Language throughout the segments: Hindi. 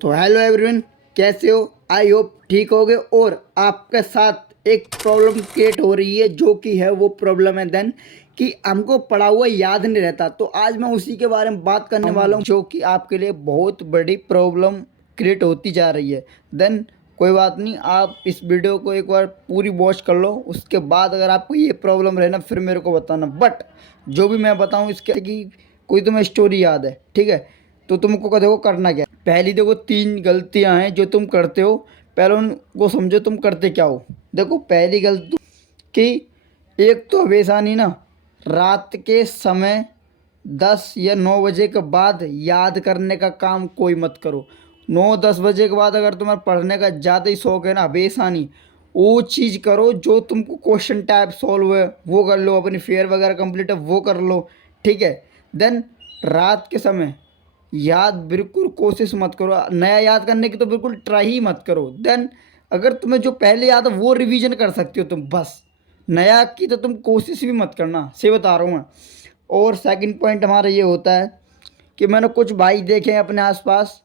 तो हेलो एवरीवन, कैसे हो? आई होप ठीक होगे। और आपके साथ एक प्रॉब्लम क्रिएट हो रही है, जो कि है वो प्रॉब्लम है देन कि हमको पढ़ा हुआ याद नहीं रहता। तो आज मैं उसी के बारे में बात करने वाला हूँ, जो कि आपके लिए बहुत बड़ी प्रॉब्लम क्रिएट होती जा रही है। देन कोई बात नहीं, आप इस वीडियो को एक बार पूरी वॉच कर लो। उसके बाद अगर आपको ये प्रॉब्लम रहे ना, फिर मेरे को बताना। बट जो भी मैं बताऊँ इसके कि कोई तुम्हें स्टोरी याद है, ठीक है? तो तुमको देखो करना क्या है। पहली देखो 3 गलतियां हैं जो तुम करते हो। पहले उनको समझो तुम करते क्या हो। देखो पहली गलती कि एक तो हमेशा नहीं ना, रात के समय 10 या 9 बजे के बाद याद करने का काम कोई मत करो। 9-10 बजे के बाद अगर तुम्हें पढ़ने का ज़्यादा ही शौक है ना, हमेशा नहीं, वो चीज़ करो जो तुमको क्वेश्चन टाइप सॉल्व है वो कर लो, अपनी फेयर वगैरह कंप्लीट है वो कर लो, ठीक है? देन रात के समय याद बिल्कुल कोशिश मत करो, नया याद करने की तो बिल्कुल ट्राई ही मत करो। देन अगर तुम्हें जो पहले याद है वो रिवीजन कर सकते हो तुम, बस नया की तो तुम कोशिश भी मत करना, से बता रहा हूँ मैं। और सेकंड पॉइंट हमारा ये होता है कि मैंने कुछ भाई देखे हैं अपने आसपास,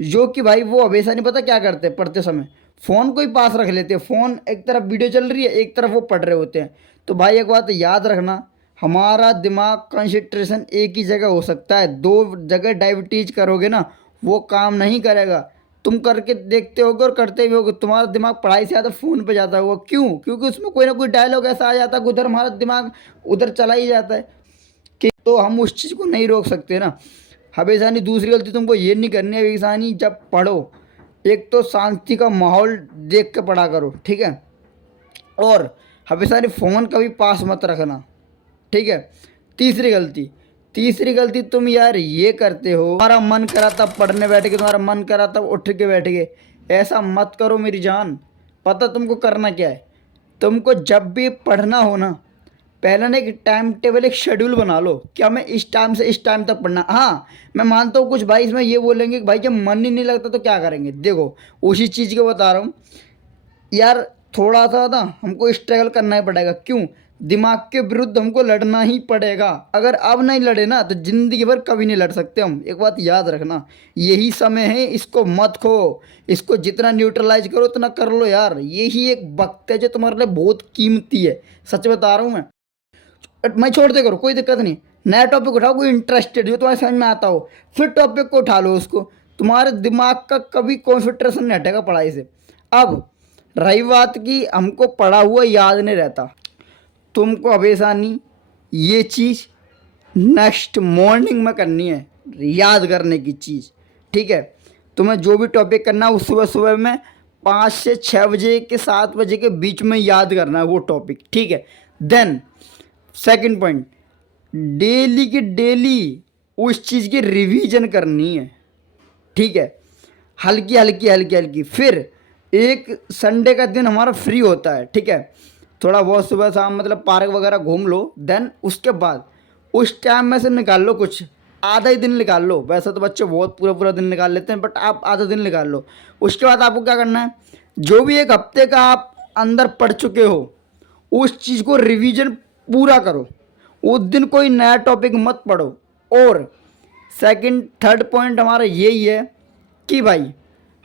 जो कि भाई वो हमेशा नहीं पता क्या करते पढ़ते समय, फ़ोन को ही पास रख लेते हैं। फ़ोन एक तरफ वीडियो चल रही है, एक तरफ वो पढ़ रहे होते हैं। तो भाई एक बात याद रखना, हमारा दिमाग कंसंट्रेशन एक ही जगह हो सकता है, दो जगह डाइवर्टीज करोगे ना वो काम नहीं करेगा। तुम करके देखते होगे और करते भी होगे, तुम्हारा दिमाग पढ़ाई से ज़्यादा फ़ोन पे जाता होगा। क्यों? क्योंकि उसमें कोई ना कोई डायलॉग ऐसा आ जाता है कि उधर हमारा दिमाग उधर चला ही जाता है कि तो हम उस चीज़ को नहीं रोक सकते ना। हमेशा नहीं। दूसरी गलती तुमको ये नहीं करनी है हमेशा नहीं, जब पढ़ो एक तो शांति का माहौल देख के पढ़ा करो, ठीक है? और हमेशा नहीं फ़ोन कभी पास मत रखना, ठीक है? तीसरी गलती तुम यार ये करते हो, तुम्हारा मन करा तब पढ़ने बैठ गए, तुम्हारा मन करा तब उठ के बैठ गए। ऐसा मत करो मेरी जान। पता तुमको करना क्या है? तुमको जब भी पढ़ना हो ना, पहले ना एक टाइम टेबल, एक शेड्यूल बना लो कि हमें इस टाइम से इस टाइम तक पढ़ना। हाँ, मैं मानता हूँ कुछ भाई इसमें ये बोलेंगे कि भाई जब मन ही नहीं लगता तो क्या करेंगे। देखो उसी चीज़ को बता रहा हूँ यार, थोड़ा सा ना हमको स्ट्रगल करना ही पड़ेगा। क्यों? दिमाग के विरुद्ध हमको लड़ना ही पड़ेगा। अगर अब नहीं लड़े ना तो ज़िंदगी भर कभी नहीं लड़ सकते हम। एक बात याद रखना, यही समय है, इसको मत खो। इसको जितना न्यूट्रलाइज करो उतना कर लो यार। यही एक वक्त है जो तुम्हारे लिए बहुत कीमती है, सच बता रहा हूँ मैं छोड़ दे करो, कोई दिक्कत नहीं। नया टॉपिक उठाओ, कोई इंटरेस्टेड जो तुम्हारे समझ में आता हो, फिर टॉपिक को उठा लो उसको। तुम्हारे दिमाग का कभी कॉन्सेंट्रेशन नहीं हटेगा पढ़ाई से। अब रही बात कि हमको पढ़ा हुआ याद नहीं रहता, तुमको हमेशा नहीं ये चीज़ नेक्स्ट मॉर्निंग में करनी है, याद करने की चीज़, ठीक है? तुम्हें जो भी टॉपिक करना है वो सुबह सुबह में 5 से 6 बजे के 7 बजे के बीच में याद करना है वो टॉपिक, ठीक है? देन सेकंड पॉइंट, डेली की डेली उस चीज़ की रिवीजन करनी है, ठीक है? हल्की हल्की हल्की हल्की। फिर एक संडे का दिन हमारा फ्री होता है, ठीक है? थोड़ा बहुत सुबह शाम मतलब पार्क वगैरह घूम लो। देन उसके बाद उस टाइम में से निकाल लो कुछ, आधा ही दिन निकाल लो। वैसे तो बच्चे बहुत पूरा पूरा दिन निकाल लेते हैं, बट आप आधा दिन निकाल लो। उसके बाद आपको क्या करना है, जो भी एक हफ्ते का आप अंदर पढ़ चुके हो उस चीज़ को रिवीजन पूरा करो। उस दिन कोई नया टॉपिक मत पढ़ो। और सेकंड थर्ड पॉइंट हमारा यही है कि भाई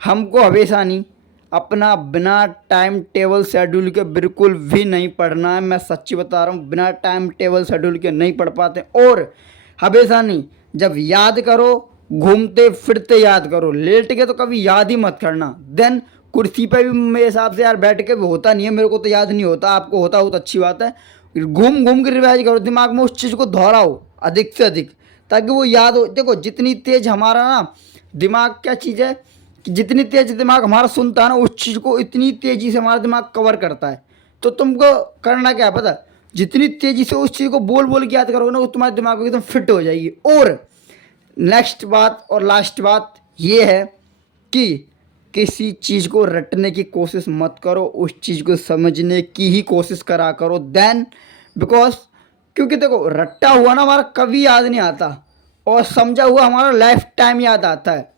हमको हमेशा नहीं अपना बिना टाइम टेबल शेड्यूल के बिल्कुल भी नहीं पढ़ना है। मैं सच्ची बता रहा हूँ, बिना टाइम टेबल शेड्यूल के नहीं पढ़ पाते। और हमेशा नहीं, जब याद करो घूमते फिरते याद करो, लेट के तो कभी याद ही मत करना। देन कुर्सी पे भी मेरे हिसाब से यार बैठ के भी होता नहीं है, मेरे को तो याद नहीं होता, आपको होता हो तो अच्छी बात है। घूम घूम के रिवाइज करो, दिमाग में उस चीज़ को दोहराओ अधिक से अधिक, ताकि वो याद हो। देखो जितनी तेज हमारा ना दिमाग, क्या चीज़ है कि जितनी तेज दिमाग हमारा सुनता है ना उस चीज़ को, इतनी तेज़ी से हमारा दिमाग कवर करता है। तो तुमको करना क्या है पता? जितनी तेज़ी से उस चीज़ को बोल बोल के याद करोगे ना, वो तुम्हारे दिमाग में एकदम फिट हो जाएगी। और नेक्स्ट बात और लास्ट बात ये है कि किसी चीज़ को रटने की कोशिश मत करो, उस चीज़ को समझने की ही कोशिश करा करो। देन बिकॉज क्योंकि देखो रट्टा हुआ ना हमारा कभी याद नहीं आता, और समझा हुआ हमारा लाइफ टाइम याद आता है।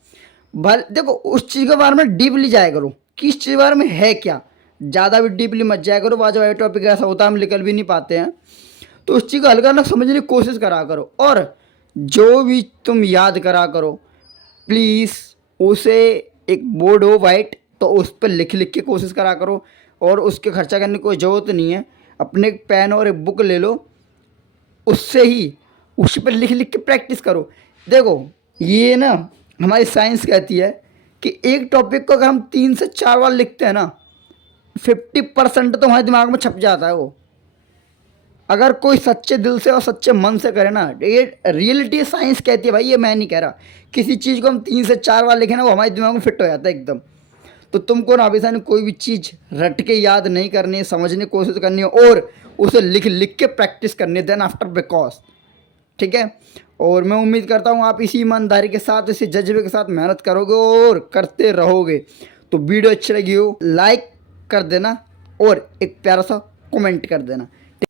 भले देखो उस चीज़ के बारे में डीपली जाया करो, किस चीज़ के बारे में है क्या, ज़्यादा भी डीपली मत जाया करो। बाजू वाले टॉपिक ऐसा होता है हम निकल भी नहीं पाते हैं, तो उस चीज़ को हल्का ना समझने की कोशिश करा करो। और जो भी तुम याद करा करो प्लीज़ उसे एक बोर्ड हो वाइट, तो उस पर लिख लिख के कोशिश करा करो, और उसके खर्चा करने की कोई ज़रूरत नहीं है। अपने एक पेन और एक बुक ले लो, उससे ही उस पर लिख लिख के प्रैक्टिस करो। देखो ये ना हमारी साइंस कहती है कि एक टॉपिक को अगर हम 3 से 4 बार लिखते हैं ना, 50% तो हमारे दिमाग में छप जाता है वो। अगर कोई सच्चे दिल से और सच्चे मन से करे ना, ये रियलिटी साइंस कहती है भाई, ये मैं नहीं कह रहा। किसी चीज़ को हम 3 से 4 बार लिखें ना, वो हमारे दिमाग में फिट हो जाता है एकदम। तो तुमको ना अभी कोई भी चीज़ रट के याद नहीं करनी है, समझने की कोशिश करनी है, और उसे लिख लिख के प्रैक्टिस करनी है, देन आफ्टर बिकॉज। ठीक है। और मैं उम्मीद करता हूँ आप इसी ईमानदारी के साथ, इसी जज्बे के साथ मेहनत करोगे और करते रहोगे। तो वीडियो अच्छी लगी हो लाइक कर देना और एक प्यारा सा कमेंट कर देना।